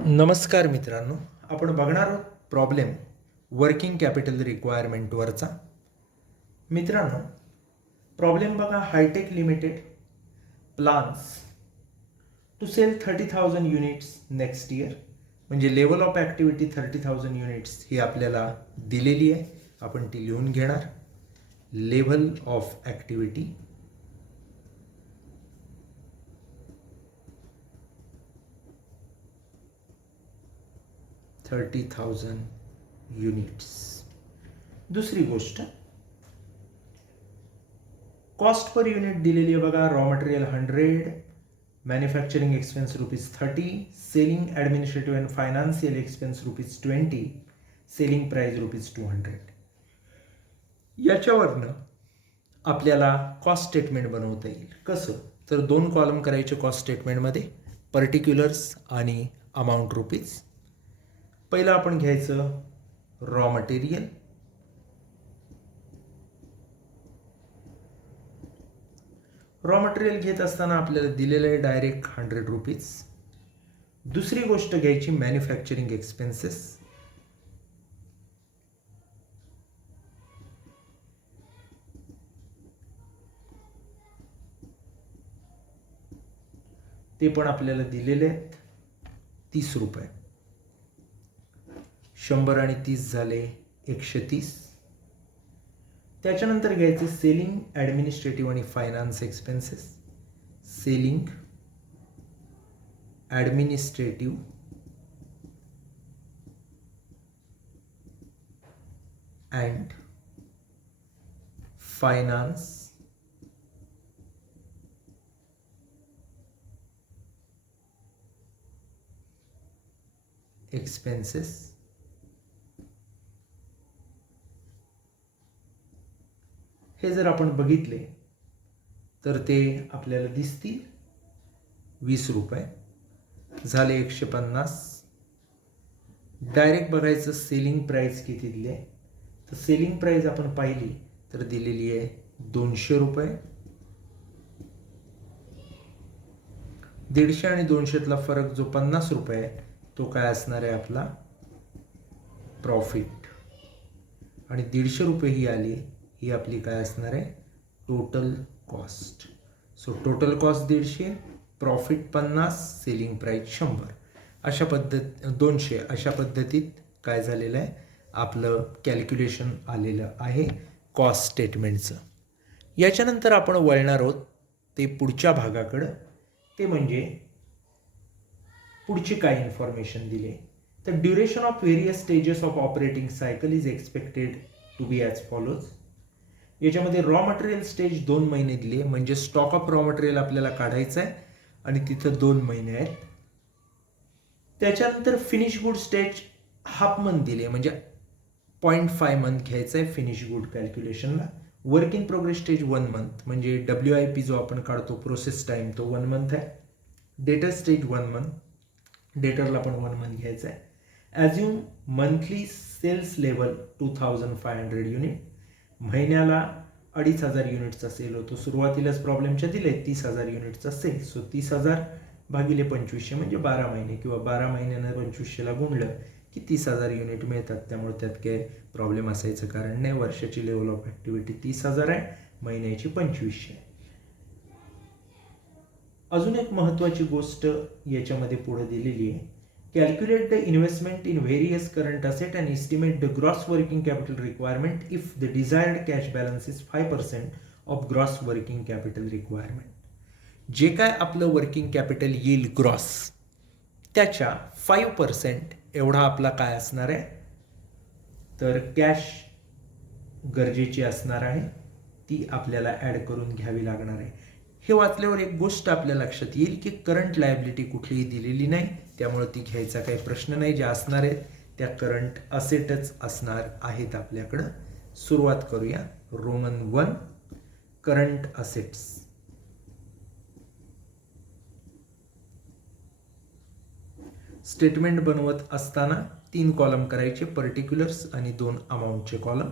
नमस्कार मित्रांनो, आपण बघणार आहोत प्रॉब्लेम वर्किंग कॅपिटल रिक्वायरमेंटवरचा. मित्रांनो, प्रॉब्लेम बघा. Hitech limited plans to sell 30,000 units next year. म्हणजे लेवल ऑफ ॲक्टिव्हिटी 30,000 युनिट्स ही आपल्याला दिलेली आहे. आपण ती लिहून घेणार. Level of activity 30,000 units. दुसरी गोष्ट, कॉस्ट पर युनिट दिलेली आहे बघा. Raw material 100, manufacturing expense ₹30, selling administrative and financial expense ₹20, selling price ₹200. याच्यावरनं आपल्याला कॉस्ट स्टेटमेंट बनवता येईल. कसं? तर 2 कॉलम करायचे कॉस्ट स्टेटमेंटमध्ये, पर्टिक्युलर्स आणि अमाऊंट रुपीज. पहिलं आपण घ्यायचं रॉ मटेरियल. रॉ मटेरियल घेत असताना आपल्याला दिलेलं आहे डायरेक्ट ₹100. दुसरी गोष्ट घ्यायची मॅन्युफॅक्चरिंग एक्सपेन्सेस. ते पण आपल्याला दिलेले आहेत ₹30. 100 आणि 30 झाले 130. त्याच्यानंतर घ्यायचे सेलिंग ॲडमिनिस्ट्रेटिव्ह आणि finance expenses. Selling administrative and finance expenses. हे जर आपण बघितले तर ते आपल्याला दिसतील ₹20 झाले 150. डायरेक्ट बघायचं सेलिंग प्राईस किती दिली आहे. तर सेलिंग प्राईस आपण पाहिली तर दिलेली आहे ₹200. 150 आणि 200तला फरक जो ₹50 आहे तो काय असणार आहे आपला प्रॉफिट. आणि ₹150 ही आली, ही आपली काय असणार आहे total cost. So total cost 150, profit 50, selling price 100. अशा 200 अशा पद्धतीत काय झालेलं आहे आपलं कॅल्क्युलेशन आलेलं आहे कॉस्ट स्टेटमेंटचं. याच्यानंतर आपण वळणार आहोत ते पुढच्या भागाकडं. ते म्हणजे पुढची काय इन्फॉर्मेशन दिली. तर duration of various stages of operating cycle is expected to be as follows. याच्यामध्ये रॉ मटेरियल स्टेज 2 महिने दिले, म्हणजे स्टॉक ऑफ रॉ मटेरियल आपल्याला काढायचं आहे आणि तिथं 2 महिने आहेत. त्याच्यानंतर finish good stage half month दिले, म्हणजे 0.5 मंथ घ्यायचं आहे फिनिश गुड कॅल्क्युलेशनला. Work in progress stage 1 month, म्हणजे WIP जो आपण काढतो प्रोसेस टाईम तो 1 मंथ आहे. डेटर स्टेज 1 मंथ, डेटरला पण 1 मंथ घ्यायचं आहे. Assume monthly sales level 2500 unit. महिन्याला 2500 युनिटचा सेल होतो. सुरुवातीलाच प्रॉब्लेमच्या दिले 30,000 युनिटचा सेल. सो 30,000 भागिले 2500 म्हणजे 12 महिने, किंवा 12 महिन्यानं 2500ला गुणलं की 30,000 युनिट मिळतात. त्यामुळे त्यात काही प्रॉब्लेम असायचं कारण नाही. वर्षाची लेवल ऑफ ॲक्टिव्हिटी 30,000 आहे, महिन्याची 2500 आहे. अजून एक महत्त्वाची गोष्ट याच्यामध्ये पुढे दिलेली आहे. Calculate the investment in various current asset and estimate the gross working capital requirement if the desired cash balance is 5% of gross working capital requirement. जे काय आपलं वर्किंग कॅपिटल येईल ग्रॉस, त्याच्या 5% एवढा आपला काय असणार आहे तर कॅश गरजेची असणार आहे. ती आपल्याला ॲड करून घ्यावी लागणार आहे. हे वाचल्यावर एक गोष्ट आपल्या लक्षात येईल की करंट लायबिलिटी कुठलीही दिलेली नाही, त्यामुळे ती घ्यायचा काही प्रश्न नाही. ज्या असणार आहेत त्या करंट असेटच असणार आहेत आपल्याकडं. सुरुवात करूया. Roman 1 current assets. स्टेटमेंट बनवत असताना 3 कॉलम करायचे, पर्टिक्युलर्स आणि 2 अमाऊंटचे कॉलम.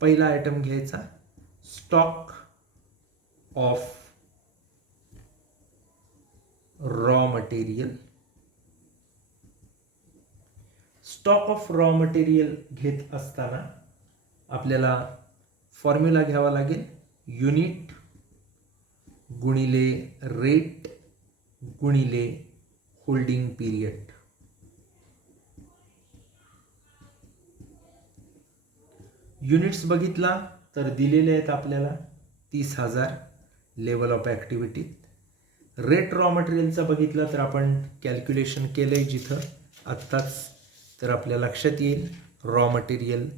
पहिला आयटम घ्यायचा stock of raw material. Stock of raw material घेत असताना आपल्याला फॉर्म्युला घ्यावा लागेल, युनिट गुणिले रेट गुणिले होल्डिंग पिरियड. युनिट्स बघितला तर दिलेले आहेत आपल्याला 30,000 level of activity. Rate raw मटेरियलचा बघितला तर आपण कॅल्क्युलेशन केलं आहे जिथं आत्ताच, तर आपल्या लक्षात येईल रॉ मटेरियल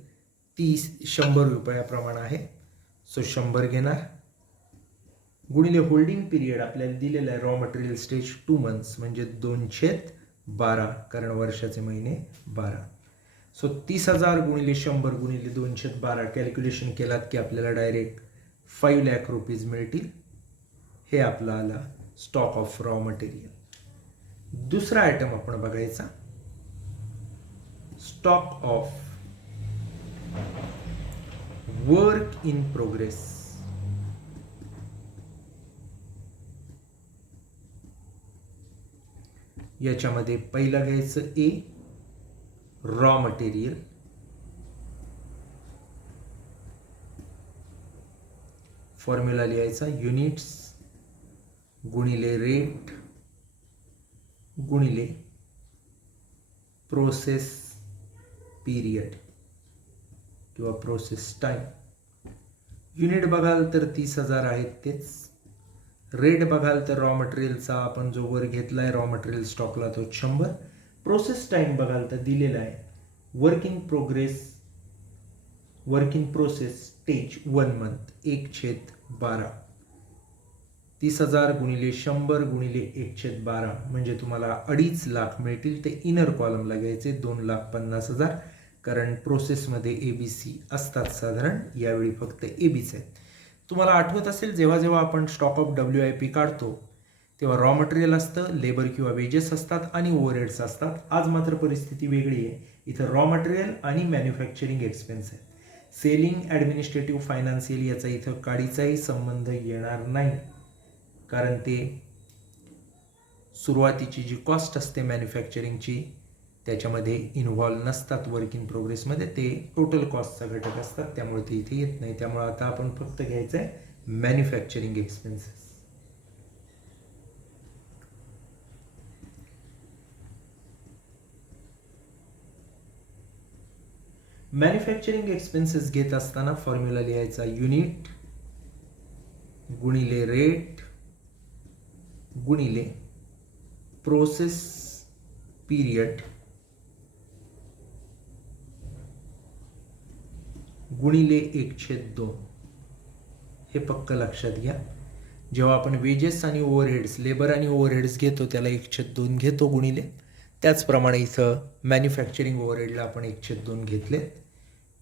100 रुपयाप्रमाणे आहे. सो 100 घेणार गुणिले होल्डिंग पिरियड आपल्याला दिलेला आहे रॉ मटेरियल स्टेज 2 मंथ्स म्हणजे 2/12, कारण वर्षाचे महिने 12. सो 30,000 गुणिले 100 गुणिले 2/12 कॅल्क्युलेशन केलात की आपल्याला डायरेक्ट 5 लाख रुपीज मिळतील. हे आपला आला स्टॉक ऑफ रॉ मटेरियल. दुसरा आयटम आपण बघायचा, stock of work in progress. याच्यामध्ये पहिला घ्यायचं ए, रॉ मटेरियल, फॉर्म्युला लिहायचा युनिट्स गुणिले रेट गुणिले प्रोसेस पीरियड किंवा प्रोसेस टाइम. युनिट बघाल तर 30,000 आहेत तेच. रेट बघाल तर रॉ मटेरियलचा आपण जो वर घेतला आहे रॉ मटेरियल स्टॉकला तो 100. प्रोसेस टाइम बघाल तर दिलेला आहे work in process stage 1 month 1/12. 30,000 गुणिले 100 गुणिले 1/12 म्हणजे तुम्हाला 2.5 लाख मिळतील. ते इनर कॉलमला घ्यायचे 2,50,000, कारण प्रोसेसमध्ये ABC असतात साधारण, यावेळी फक्त ABच आहे. तुम्हाला आठवत असेल जेव्हा जेव्हा आपण स्टॉक ऑफ WIP काढतो तेव्हा रॉ मटेरियल असतं, लेबर किंवा वेजेस असतात आणि ओव्हरहेड्स असतात. आज मात्र परिस्थिती वेगळी आहे. इथं रॉ मटेरियल आणि मॅन्युफॅक्चरिंग एक्सपेन्स आहे. सेलिंग, ॲडमिनिस्ट्रेटिव्ह, फायनान्शियल याचा इथं काडीचाही संबंध येणार नाही, कारण ते सुरुवातीची जी कॉस्ट असते मॅन्युफॅक्चरिंगची त्याच्यामध्ये इन्व्हॉल्व नसतात. वर्क इन प्रोग्रेसमध्ये ते टोटल कॉस्टचा घटक असतात, त्यामुळे ते इथे येत नाही. त्यामुळे आता आपण फक्त घ्यायचं आहे मॅन्युफॅक्चरिंग एक्सपेन्सेस. मॅन्युफॅक्चरिंग एक्सपेन्सेस घेत असताना फॉर्म्युला लिहायचा युनिट गुणिले रेट गुणिले प्रोसेस पीरियड गुणिले 1/2. हे पक्क लक्षात घ्या. जेव्हा आपण वेजेस आणि ओव्हरहेड्स, लेबर आणि ओव्हरहेड्स घेतो त्याला 1/2 घेतो गुणिले. त्याचप्रमाणे इथं मॅन्युफॅक्चरिंग ओव्हरहेडला आपण 1/2 घेतले.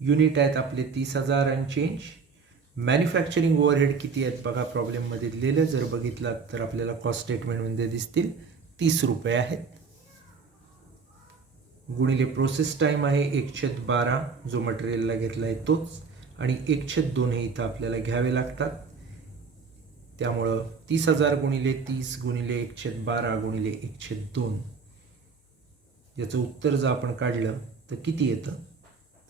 युनिट आहेत आपले 30,000 आणि चेंज. मॅन्युफॅक्चरिंग ओव्हरहेड किती आहेत बघा प्रॉब्लेममध्ये दिलेलं. जर बघितलात तर आपल्याला कॉस्ट स्टेटमेंटमध्ये दिसतील 30 रुपये आहेत. गुणिले प्रोसेस टाईम आहे 1/12 जो मटेरियलला घेतला आहे तोच, आणि 1/2 हे इथं आपल्याला घ्यावे लागतात. त्यामुळं 30,000 गुणिले 30 गुणिले 1/12 गुणिले 1/2 याचं उत्तर जर आपण काढलं तर किती येतं,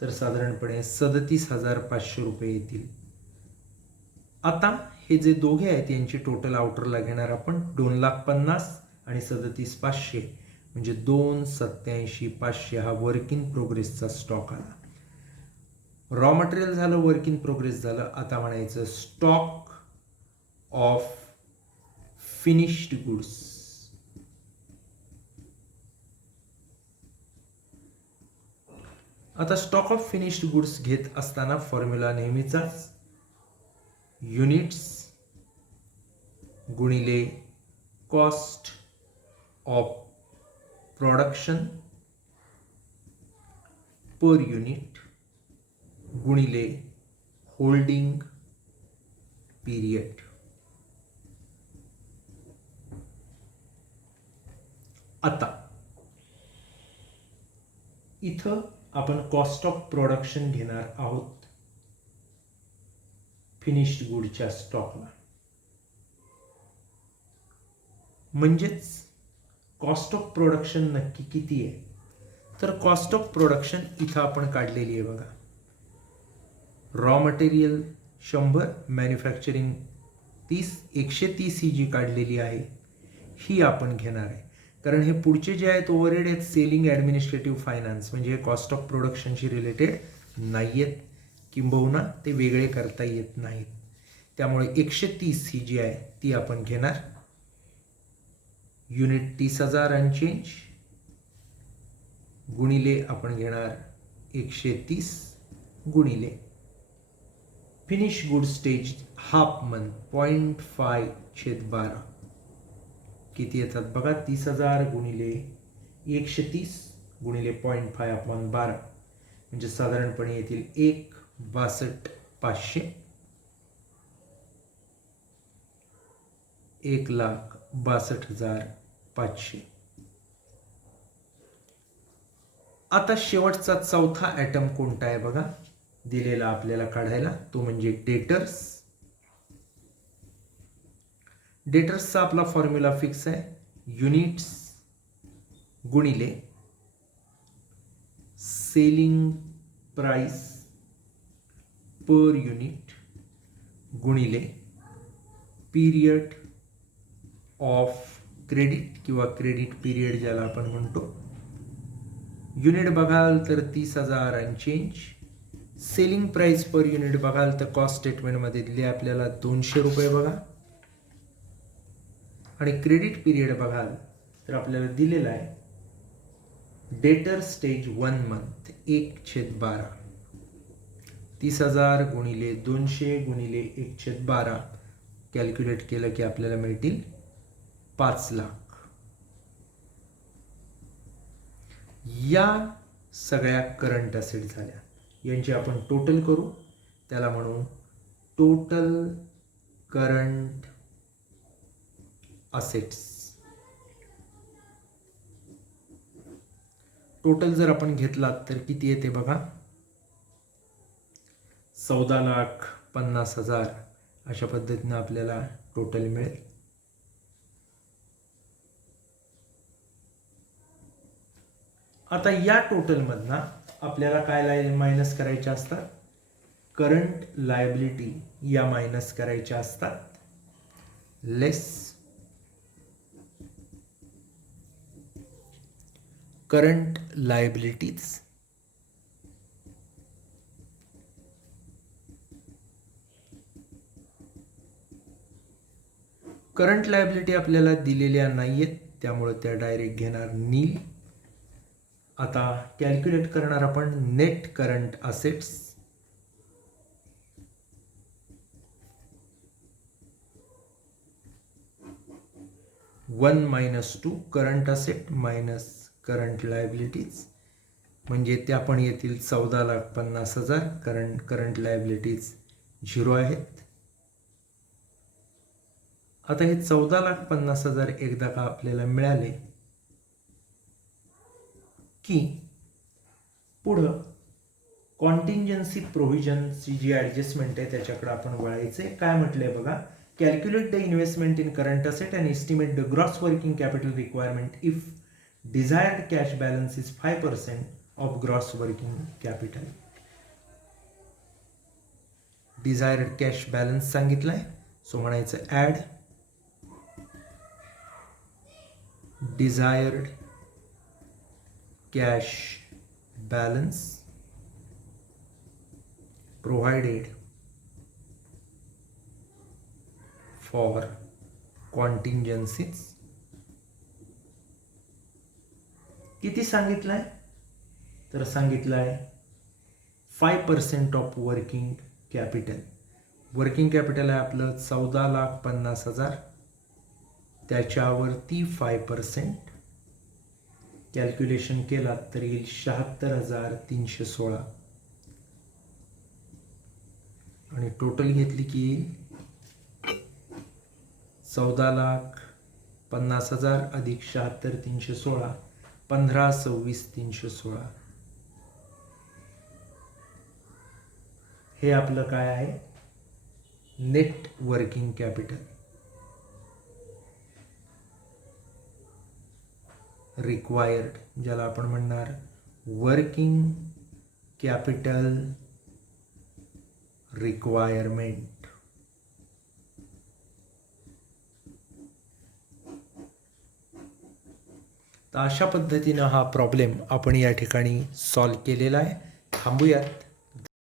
तर साधारणपणे 37,500 रुपये येतील. आता हे जे दोघे आहेत यांची टोटल आउटरला घेणार आपण 2,50,000 आणि 37,500 म्हणजे 2,87,500 हा वर्क इन प्रोग्रेसचा स्टॉक आला. रॉ मटेरियल झालं, वर्क इन प्रोग्रेस झालं. आता म्हणायचं स्टॉक ऑफ फिनिश्ड गुड्स. आता स्टॉक ऑफ फिनिश्ड गुड्स घेत असताना फॉर्म्युला नेहमीचाच युनिट्स गुणिले cost of production per unit गुणिले होल्डिंग पीरियड. आता इथं आपण कॉस्ट ऑफ प्रोडक्शन घेणार आहोत फिनिश्ड गुडच्या स्टॉकला. म्हणजेच कॉस्ट ऑफ प्रोडक्शन नक्की किती आहे तर कॉस्ट ऑफ प्रोडक्शन इथं आपण काढलेली आहे बघा. रॉ मटेरियल 100, मॅन्युफॅक्चरिंग 30, 130 ही जी काढलेली आहे ही आपण घेणार आहे. कारण हे पुढचे जे आहेत ओव्हरहेड आहेत सेलिंग ॲडमिनिस्ट्रेटिव्ह फायनान्स, म्हणजे हे कॉस्ट ऑफ प्रोडक्शनशी रिलेटेड नाही आहेत, किंबहुना ते वेगळे करता येत नाहीत. त्यामुळे 130 ही जी आहे ती आपण घेणार. युनिट 30,000 अनचेंज गुणिले आपण घेणार 130 गुणिले finish good stage half month 0.5/12 किती येतात बघा. 30,000 गुणिले 130 गुणिले 0.5/12 म्हणजे साधारणपणे येतील 1,62,500. 1,62,500. आता शेवटचा चौथा ॲटम कोणता आहे बघा दिलेला आपल्याला काढायला, तो म्हणजे डेटर्स. डेटर्सचा आपला फॉर्म्युला फिक्स आहे, युनिट्स गुणिले सेलिंग प्राइस पर युनिट गुणिले पीरियड ऑफ क्रेडिट किंवा क्रेडिट पीरियड ज्याला आपण म्हणतो. युनिट बघाल तर 30,000 unchanged. Selling price per unit बघाल तर कॉस्ट स्टेटमेंटमध्ये दिले आपल्याला 200 रुपये बघा. आणि क्रेडिट पीरियड बघाल तर आपल्याला दिलेला आहे डेटर स्टेज 1 मंथ 1/12. 30,000 गुणिले 200 गुणिले 1/12 कॅल्क्युलेट केलं की आपल्याला मिळतील 5 लाख. या सगळ्या करंट असेट झाल्या, यांची आपण टोटल करू, त्याला म्हणू टोटल करंट असेट्स. टोटल जर आपण घेतलात तर किती येते बघा, 14,50,000 अशा पद्धतीने आपल्याला टोटल मिळेल. आता या टोटलमधनं आपल्याला काय मायनस करायच्या असतात, करंट लायबिलिटी या मायनस करायच्या असतात. लेस करंट लायबिलिटीज. करंट लायबिलिटी आपल्याला दिलेल्या नाहीयेत त्यामुळे त्या डायरेक्ट घेणार नील. आता कॅल्क्युलेट करणार आपण net current assets. (1 - 2) current asset minus current liabilities म्हणजे त्या पण येतील 14,50,000. करंट लायबिलिटीज 0 आहेत. आता हे 14,50,000 एकदा का आपल्याला मिळाले की पुढं कॉन्टिंजन्सी प्रोव्हिजनची जी ॲडजस्टमेंट आहे त्याच्याकडे आपण वळायचे. काय म्हटलंय बघा, calculate the investment in current asset and estimate the gross working capital requirement if desired cash balance is 5% of gross working capital. Desired cash balance सांगितलाय, सो म्हणायचं add desired cash balance provided for contingencies. किती सांगितलंय तर सांगितलंय 5% of working capital. Working capital आहे आपलं 14,50,000, त्याच्यावरती 5% calculation केला तर येईल 76,316 आणि टोटल घेतली की येईल 14,50,000 अधिक 76,316 15,26,316. हे आपलं काय आहे, नेट वर्किंग कॅपिटल. रिक्वायर्ड ज्याला आपण म्हणणार वर्किंग कॅपिटल रिक्वायरमेंट. तर अशा पद्धतीनं हा प्रॉब्लेम आपण या ठिकाणी सॉल्व केलेला आहे. थांबूयात.